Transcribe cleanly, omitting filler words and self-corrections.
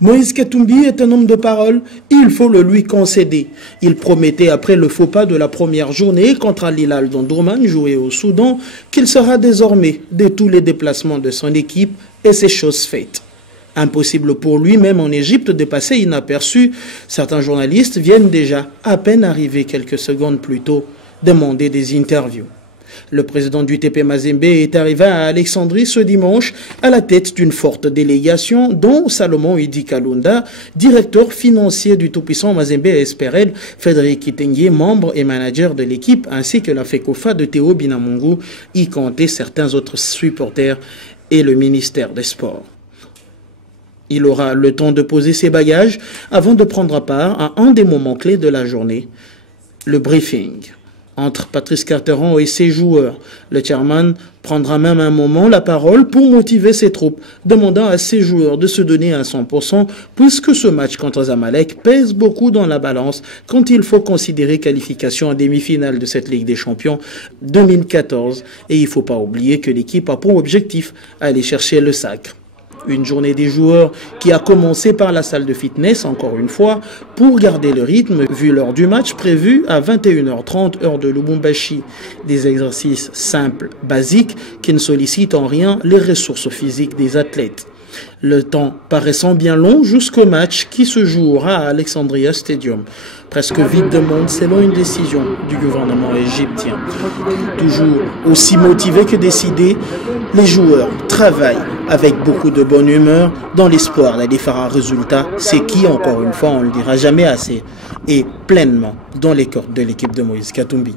Moïse Katumbi est un homme de parole, il faut le lui concéder. Il promettait après le faux pas de la première journée contre Al Hilal d'Omdurman joué au Soudan qu'il sera désormais de tous les déplacements de son équipe et c'est chose faite. Impossible pour lui, même en Égypte, de passer inaperçu. Certains journalistes viennent déjà, à peine arrivés quelques secondes plus tôt, demander des interviews. Le président du TP Mazembe est arrivé à Alexandrie ce dimanche à la tête d'une forte délégation dont Salomon Idi Kalunda, directeur financier du tout-puissant Mazembe Esperel, Frédéric Kitenge, membre et manager de l'équipe, ainsi que la FECOFA de Théo Binamungu, y compter certains autres supporters et le ministère des Sports. Il aura le temps de poser ses bagages avant de prendre part à un des moments clés de la journée, le briefing. Entre Patrice Carteron et ses joueurs, le chairman prendra même un moment la parole pour motiver ses troupes, demandant à ses joueurs de se donner à 100% puisque ce match contre Zamalek pèse beaucoup dans la balance quand il faut considérer qualification en demi-finale de cette Ligue des Champions 2014. Et il ne faut pas oublier que l'équipe a pour objectif aller chercher le sacre. Une journée des joueurs qui a commencé par la salle de fitness, encore une fois, pour garder le rythme, vu l'heure du match prévu à 21h30, heure de Lubumbashi. Des exercices simples, basiques, qui ne sollicitent en rien les ressources physiques des athlètes. Le temps paraissant bien long jusqu'au match qui se jouera à Alexandria Stadium. Presque vide de monde selon une décision du gouvernement égyptien. Toujours aussi motivés que décidés, les joueurs travaillent avec beaucoup de bonne humeur dans l'espoir d'aller faire un résultat, c'est qui, encore une fois, on ne le dira jamais assez, et pleinement dans les cordes de l'équipe de Moïse Katumbi.